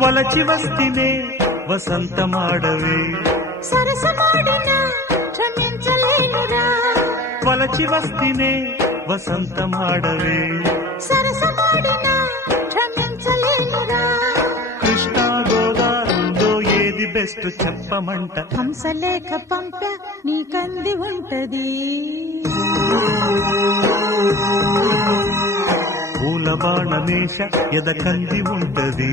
వలచి వస్తినే వసంతమాడవే సరసమాడిన క్షమించలేనురా వలచి వస్తినే వసంతమాడవే సరసమాడిన క్షమించలేనురా కృష్ణా గోదావరిలో ఏది బెస్ట్ చెప్పమంట హంసలేఖ పంప నీకంది ఉంటది పూల బాణమేష ఎద కంది ఉంటది